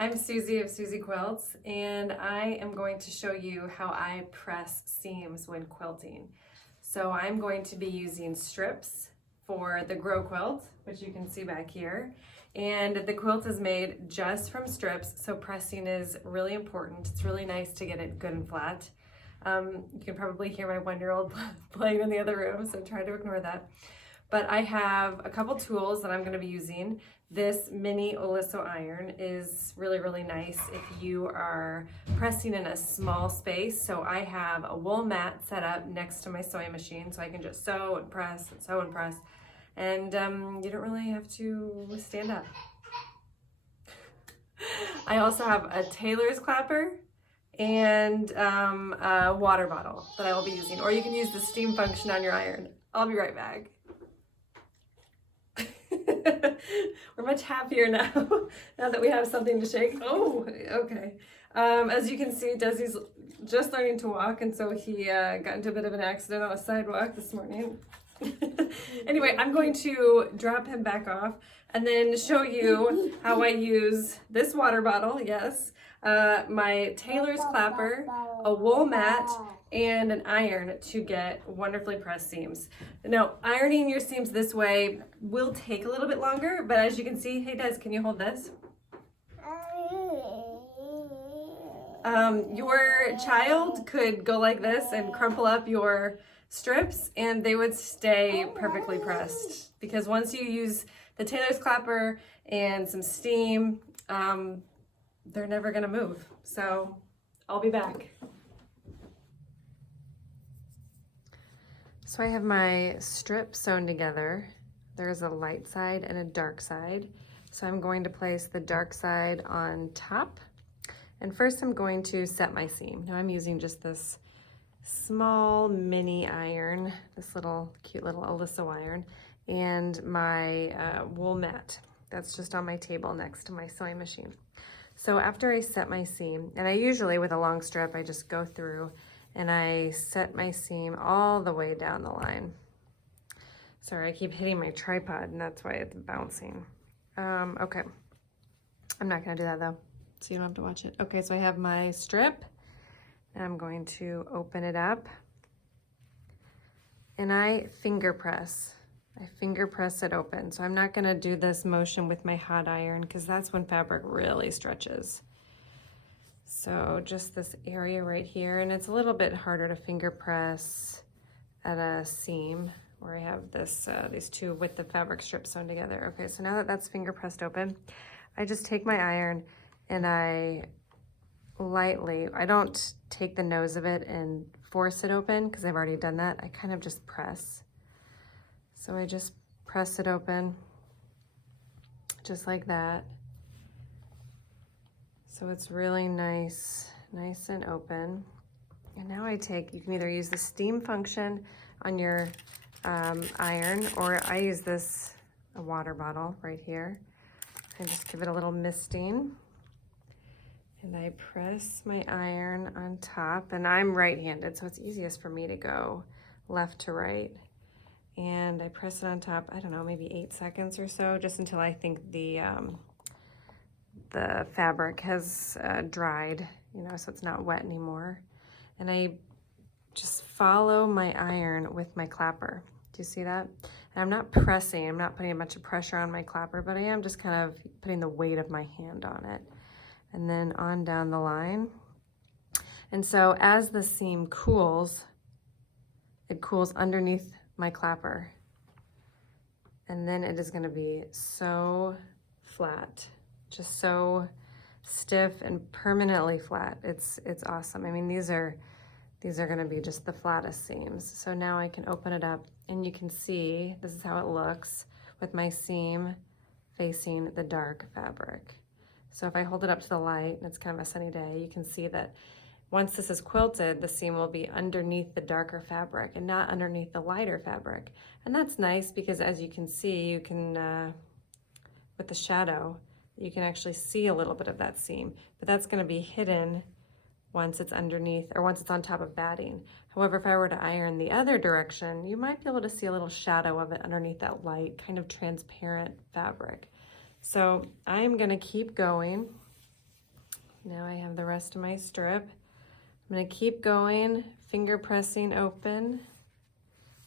I'm Susie of Susie Quilts, and I am going to show you how I press seams when quilting. So I'm going to be using strips for the Grow quilt, which you can see back here. And the quilt is made just from strips, so pressing is really important. It's really nice to get it good and flat. You can probably hear my 1-year-old playing in the other room, so try to ignore that. But I have a couple tools that I'm going to be using. This mini Oliso iron is really nice if you are pressing in a small space. So I have a wool mat set up next to my sewing machine, so I can just sew and press and sew and press. And you don't really have to stand up. I also have a tailor's clapper and a water bottle that I will be using. Or you can use the steam function on your iron. I'll be right back. We're much happier now, now that we have something to shake. Oh, okay. As you can see, Desi's just learning to walk, and so he got into a bit of an accident on a sidewalk this morning. Anyway, I'm going to drop him back off and then show you how I use this water bottle, yes, my tailor's clapper, a wool mat, and an iron to get wonderfully pressed seams. Now, ironing your seams this way will take a little bit longer, but as you can see, hey Des, can you hold this? Your child could go like this and crumple up your strips and they would stay perfectly pressed, because once you use the tailor's clapper and some steam, they're never gonna move. So I'll be back. So I have my strip sewn together. There's a light side and a dark side. So I'm going to place the dark side on top. And first I'm going to set my seam. Now I'm using just this small mini iron, this little cute little Oliso iron, and my wool mat. That's just on my table next to my sewing machine. So after I set my seam, and I usually with a long strip, I just go through and I set my seam all the way down the line. Sorry, I keep hitting my tripod and that's why it's bouncing. Okay, I'm not gonna do that though, so you don't have to watch it. Okay, so I have my strip and I'm going to open it up and I finger press. I finger press it open. So I'm not gonna do this motion with my hot iron because that's when fabric really stretches. So just this area right here, and it's a little bit harder to finger press at a seam where I have this these two with the fabric strips sewn together. Okay, so now that that's finger pressed open, I just take my iron and I lightly, I don't take the nose of it and force it open because I've already done that. I kind of just press. So I just press it open just like that. So it's really nice and open. And now I take, you can either use the steam function on your iron, or I use this, a water bottle right here. And just give it a little misting. And I press my iron on top, and I'm right-handed, so it's easiest for me to go left to right. And I press it on top, I don't know, maybe 8 seconds or so, just until I think the fabric has dried, you know, so it's not wet anymore. And I just follow my iron with my clapper. Do you see that? And I'm not pressing, I'm not putting a bunch of pressure on my clapper, but I am just kind of putting the weight of my hand on it. And then on down the line. And so as the seam cools, it cools underneath my clapper. And then it is gonna be so flat, just so stiff and permanently flat. It's awesome. I mean, these are gonna be just the flattest seams. So now I can open it up and you can see, this is how it looks with my seam facing the dark fabric. So if I hold it up to the light and it's kind of a sunny day, you can see that once this is quilted, the seam will be underneath the darker fabric and not underneath the lighter fabric. And that's nice because as you can see, you can, with the shadow, you can actually see a little bit of that seam, but that's gonna be hidden once it's underneath or once it's on top of batting. However, if I were to iron the other direction, you might be able to see a little shadow of it underneath that light, kind of transparent fabric. So I'm gonna keep going Now I have the rest of my strip. I'm going to keep going, finger pressing open,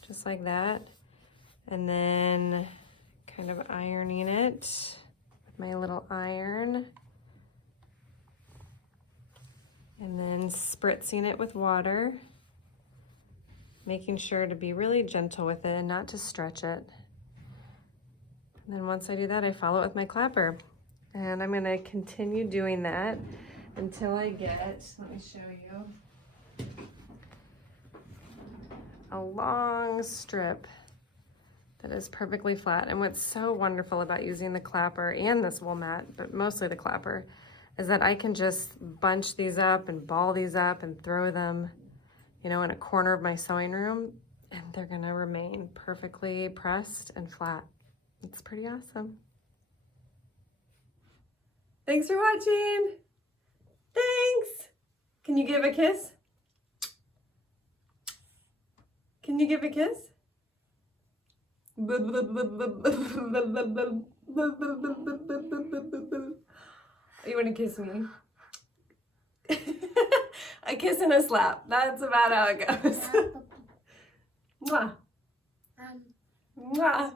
just like that. And then kind of ironing it with my little iron. And then spritzing it with water, making sure to be really gentle with it and not to stretch it. And then once I do that, I follow it with my clapper. And I'm gonna continue doing that until I get, let me show you, a long strip that is perfectly flat. And what's so wonderful about using the clapper and this wool mat, but mostly the clapper, is that I can just bunch these up and ball these up and throw them, you know, in a corner of my sewing room, and they're gonna remain perfectly pressed and flat. It's pretty awesome. Thanks for watching. Thanks. Can you give a kiss? Can you give a kiss? You want to kiss me? A kiss and a slap. That's about how it goes. Mwah. Mwah.